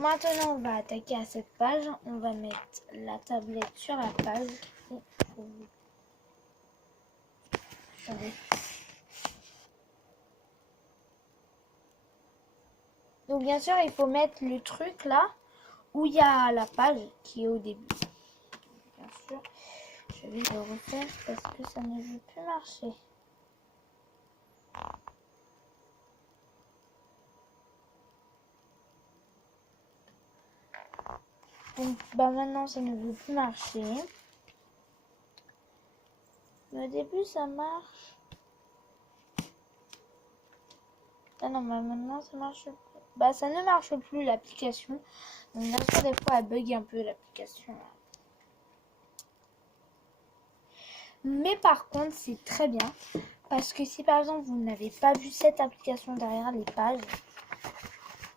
maintenant, on va attaquer à cette page. On va mettre la tablette sur la page. Attendez. Donc bien sûr, il faut mettre le truc là où il y a la page qui est au début. Bien sûr, je vais le refaire parce que ça ne veut plus marcher. Donc maintenant ça ne veut plus marcher. Mais au début ça marche. Ah non, mais maintenant ça marche plus. Bah ça ne marche plus l'application. Donc bien sûr des fois elle bug un peu l'application. Mais par contre c'est très bien. Parce que si par exemple vous n'avez pas vu cette application derrière les pages.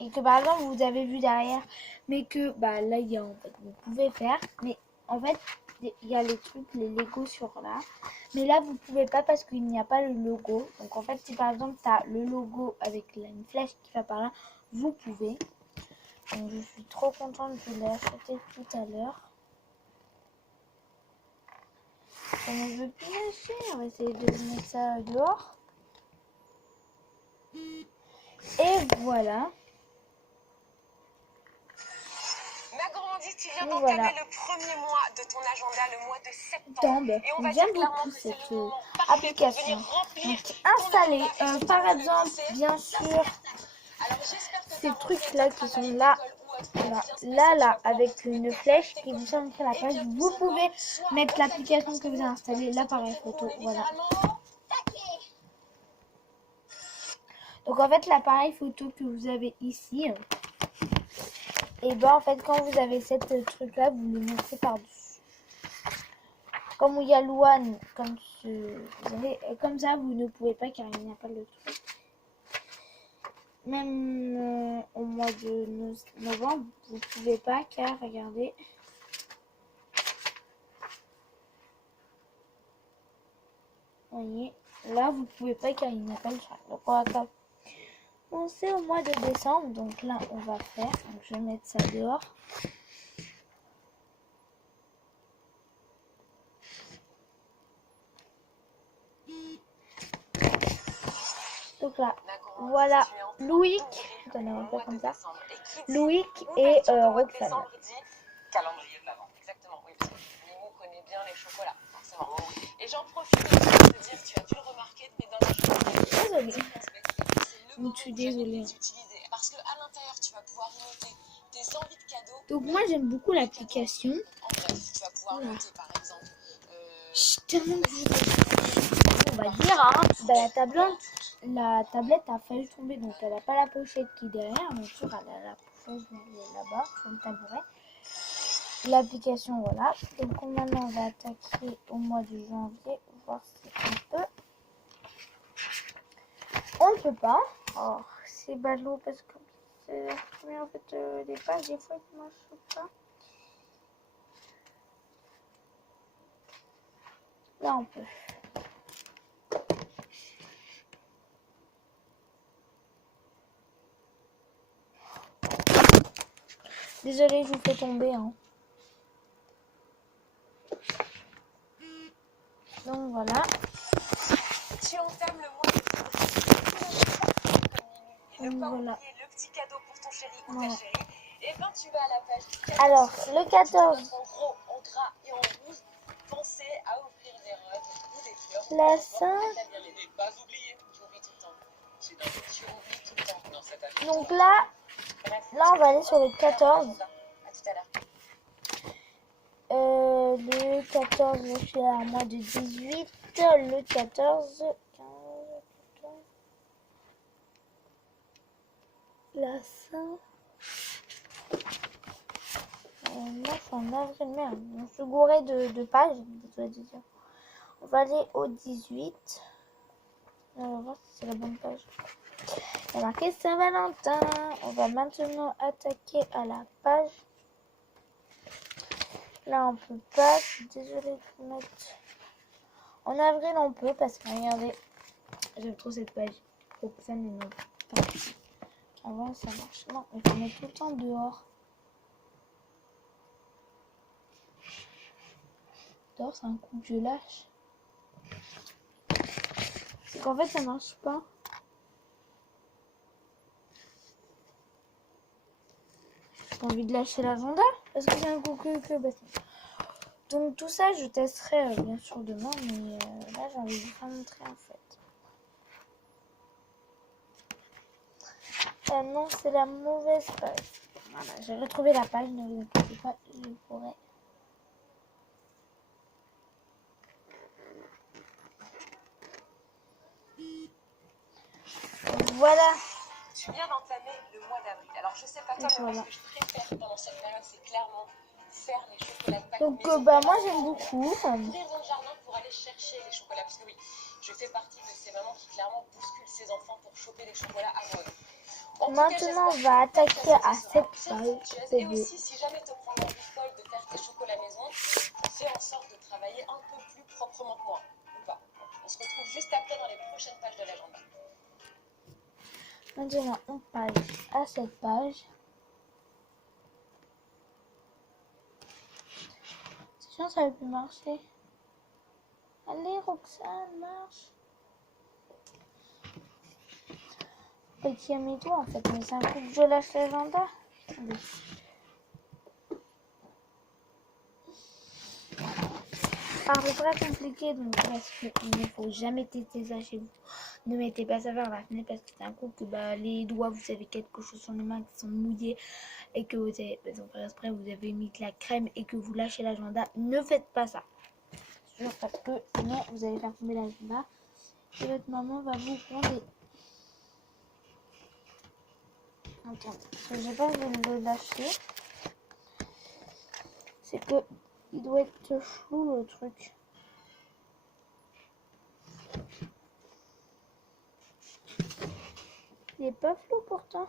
Et que par exemple vous avez vu derrière. Mais que bah là il y a en fait vous pouvez faire. Mais en fait il y a les trucs, les Lego sur là. Mais là vous pouvez pas parce qu'il n'y a pas le logo. Donc en fait si par exemple tu as le logo avec là, une flèche qui va par là, vous pouvez. Donc je suis trop contente, je l'ai acheté tout à l'heure. Ça ne veut plus lâcher, on va essayer de mettre ça dehors. Et voilà. Tu viens d'entamer le premier mois de ton agenda, le mois de septembre. Et on va dire beaucoup cette application. Donc installer, par exemple, bien sûr, ces trucs là qui sont là, là, avec une flèche qui vous emmène sur la page. Vous pouvez mettre l'application que vous avez installée, l'appareil photo, voilà. Donc en fait l'appareil photo que vous avez ici, et ben en fait quand vous avez cette truc là, vous le mettez par dessus. Comme il y a Louane, comme comme ça vous ne pouvez pas car il n'y a pas le truc. Même au mois de novembre, vous ne pouvez pas car regardez. Vous voyez, là vous ne pouvez pas car il n'y a pas le chat. Donc on va commencer au mois de décembre. Donc là on va faire. Donc je vais mettre ça dehors. Donc là, voilà Loïc, attendez, on va faire comme ça. Loïc et Roxane. Calendrier de l'avant, exactement, oui, parce que Mimou connaît bien les chocolats, forcément. Et j'en profite aussi de te dire, tu as dû le remarquer, mais dans les chocolats, Désolée. Je suis désolée. Parce qu'à l'intérieur, tu vas pouvoir y noter tes envies de cadeaux. Donc moi j'aime beaucoup l'application. En bref, tu vas pouvoir noter par exemple. On va dire, hein, dans la tablette a failli tomber, donc elle n'a pas la pochette qui est derrière, bien sûr elle a la pochette là-bas, sur le tabouret. L'application, voilà. Donc maintenant on va attaquer au mois de janvier, voir si on peut. On ne peut pas. Oh, c'est ballot parce que c'est la première en fait des pages, des fois qui ne marchent pas. Là on peut. Désolée, je vous fais tomber. Hein. Donc voilà. Tu entames le mois de et ne pas oublier le petit cadeau pour ton chéri ou ta chérie. Et ben tu vas à la page 14. Alors, le 14. En gros, en gras et en rouge, pensez à offrir des roses ou des fleurs. La 5. Ne pas oublier, tu oublies tout le temps. C'est dans tu oublies tout le temps dans cette affaire. Donc là, on va aller sur le 14. À tout à l'heure. Le 14, je suis à mois de 18. Le 14, 15, 14. La 5. Là, c'est en avril, merde. Je suis gourée de pages. On va aller au 18. On va voir si c'est la bonne page. Il y a marqué Saint-Valentin. On va maintenant attaquer à la page. Là, on peut pas. Je suis désolée de mettre. En avril, on peut parce que regardez, j'aime trop cette page. Faut que ça ne pas. Avant, ça marche. Non, il faut mettre tout le temps dehors. D'accord, c'est un coup que je lâche. C'est qu'en fait, ça marche pas. J'ai pas envie de lâcher l'agenda parce que c'est un coup que bâton. Donc tout ça, je testerai bien sûr demain, mais là, j'ai envie de vous montrer en fait. Non, c'est la mauvaise page. Voilà, j'ai retrouvé la page, ne vous inquiétez pas, je pourrai. Voilà. Tu viens d'entamer le mois d'avril. Alors je sais pas toi, mais Voilà. moi ce que je préfère pendant cette période, c'est clairement faire les chocolats de Pâques. Donc bah moi j'aime beaucoup. Ouvrir dans le jardin pour aller chercher les chocolats. Parce que oui, je fais partie de ces mamans qui clairement bousculent ses enfants pour choper les chocolats à Noël. Maintenant on va attaquer à cette page. Et aussi, si jamais te prend l'envie folle de faire tes chocolats maison, fais en sorte de travailler un peu plus proprement que moi. Ou pas. On se retrouve juste après dans les prochaines pages de l'agenda. Maintenant on passe à cette page. C'est chiant, ça va plus marcher. Allez Roxane, marche. Et qui a mis toi en fait, mais c'est un coup que je lâche l'agenda. Attendez. Alors c'est très compliqué donc parce qu'il ne faut jamais tester ça chez vous. Ne mettez pas ça vers la fenêtre parce que c'est un coup que les doigts, vous avez quelque chose sur les mains qui sont mouillés et que vous avez, sans faire exprès, vous avez mis de la crème et que vous lâchez l'agenda. Ne faites pas ça. Sûr, parce que sinon vous allez faire tomber l'agenda et votre maman va vous gronder. Attendez, parce que j'ai pas envie de le lâcher. C'est que il doit être flou le truc. Il est pas flou pourtant.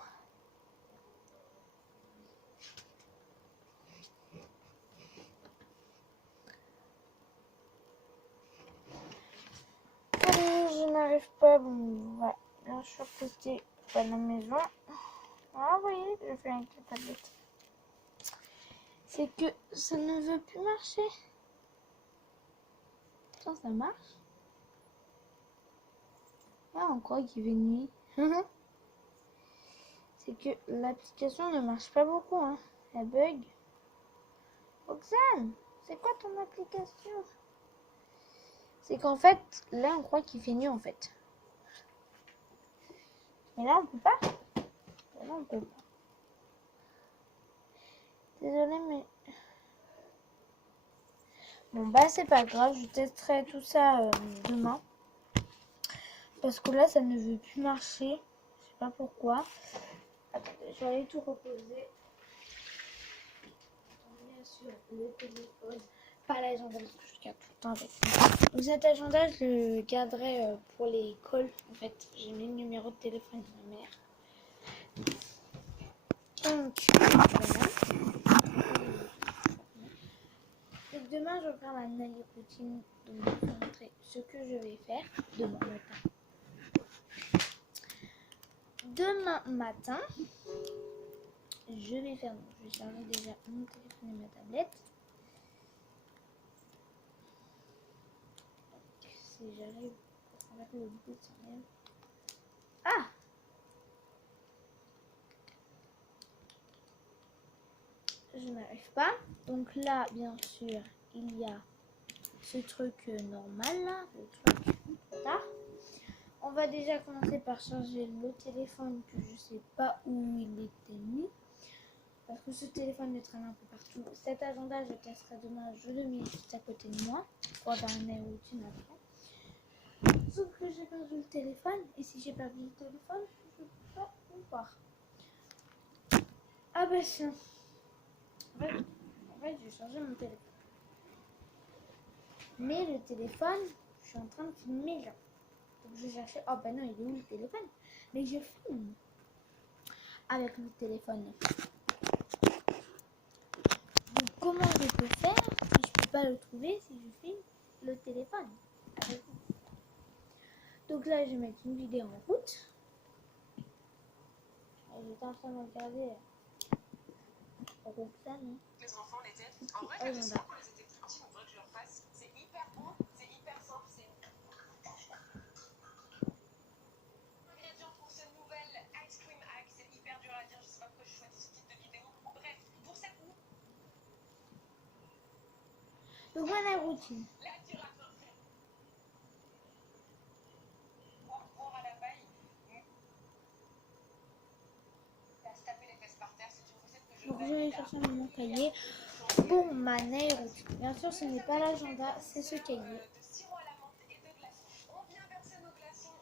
Je n'arrive pas. Bon, ouais, bien sûr que c'était pas la maison. Ah, vous voyez, je fais avec la tablette. C'est que ça ne veut plus marcher. Attends, ça marche. Ah, on croit qu'il fait nuit. C'est que l'application ne marche pas beaucoup, hein. Elle bug. Roxane, c'est quoi ton application? C'est qu'en fait, là, on croit qu'il fait nuit, en fait. Mais là, on peut pas. Là, on peut pas. Désolée, mais... Bon, bah, c'est pas grave. Je testerai tout ça demain. Parce que là, ça ne veut plus marcher. Je sais pas pourquoi. Attendez, je vais aller tout reposer. Bien sûr, le téléphone. Pas l'agenda, parce que je garde tout le temps avec moi. Donc cet agenda, je le garderai pour les calls. En fait, j'ai mis le numéro de téléphone de ma mère. Donc, voilà. Donc demain, je vais faire ma night routine. Donc, je vais vous montrer ce que je vais faire demain matin. Demain matin, je vais faire... Donc, je vais charger déjà mon téléphone et ma tablette. Si j'arrive à mettre le bout s'enlève. Ah! Je n'arrive pas. Donc là, bien sûr, il y a ce truc normal là, le truc là. On va déjà commencer par charger le téléphone que je sais pas où il était mis. Parce que ce téléphone me traîne un peu partout. Cet agenda, je testerai demain, je le mets juste à côté de moi pour avoir une routine après. Sauf que j'ai perdu le téléphone. Et si j'ai perdu le téléphone, je ne peux pas le voir. Ah bah tiens. En fait, j'ai changé mon téléphone. Mais le téléphone, je suis en train de filmer là. Donc je cherchais. Oh bah non, il est où le téléphone? Mais je filme avec le téléphone. Donc comment je peux faire si je peux pas le trouver si je filme le téléphone avec vous? Donc là, je vais mettre une vidéo en route. J'étais en train de regarder. Oh, gros que ça, non? Les enfants l'étaient. En vrai, Agenda. les soins quand ils étaient plus petits, on voudrait que je leur fasse. C'est hyper bon, c'est hyper simple, c'est. Ingrédients pour ce nouvel Ice Cream Hack, c'est hyper dur à dire, je sais pas pourquoi je choisis ce type de vidéo. Bref, pour cette roue, Donc voilà la routine. la girafe infirme. Voir à la paille. Là, se taper les fesses par terre, c'est une recette que je Donc je valide. vais chercher mon cahier pour ma nail routine. Bien sûr, ce n'est pas l'agenda, c'est ce cahier. De sirop à la menthe et de glaçons. On vient verser nos glaçons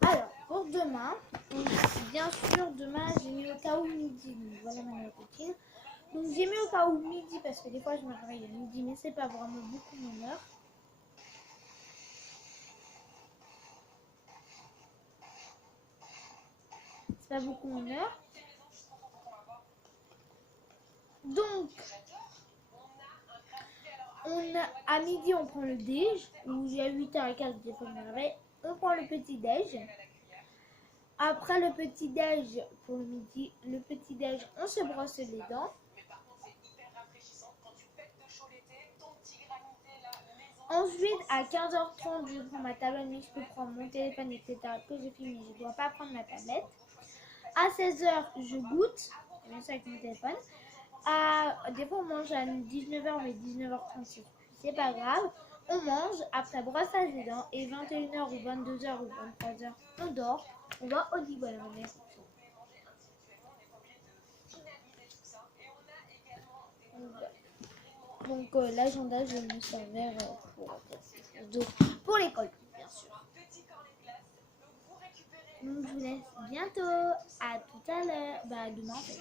dans un Alors, pour demain, donc, bien sûr, demain, j'ai mis au cas où midi. Donc voilà ma nail routine. Donc j'ai mis au cas où midi parce que des fois je me réveille à midi, mais c'est pas vraiment beaucoup mon heure. C'est pas beaucoup mon heure. Donc, à midi, on prend le déj, où j'ai à 8h15, des fois je me réveille. On prend le petit déj. Après le petit déj, pour le midi, le petit déj, on se brosse les dents. Mais par contre, c'est hyper rafraîchissant quand tu pètes de chaud l'été, ton petit granité là, maison. Ensuite, à 15h30, je prends ma tablette, mais je peux prendre mon téléphone, etc. Que j'ai fini, je ne dois pas prendre ma tablette. À 16h, je goûte, bien sûr avec mon téléphone. Des fois, on mange à 19h, mais 19h30, c'est pas grave. On mange, après brossage des dents, et 21h ou 22h ou 23h, on dort. On va au lit, voilà ma mère. Donc l'agenda, je vais me servir pour l'école, bien sûr. Donc je vous laisse bientôt. À tout à l'heure. Bah demain en fait.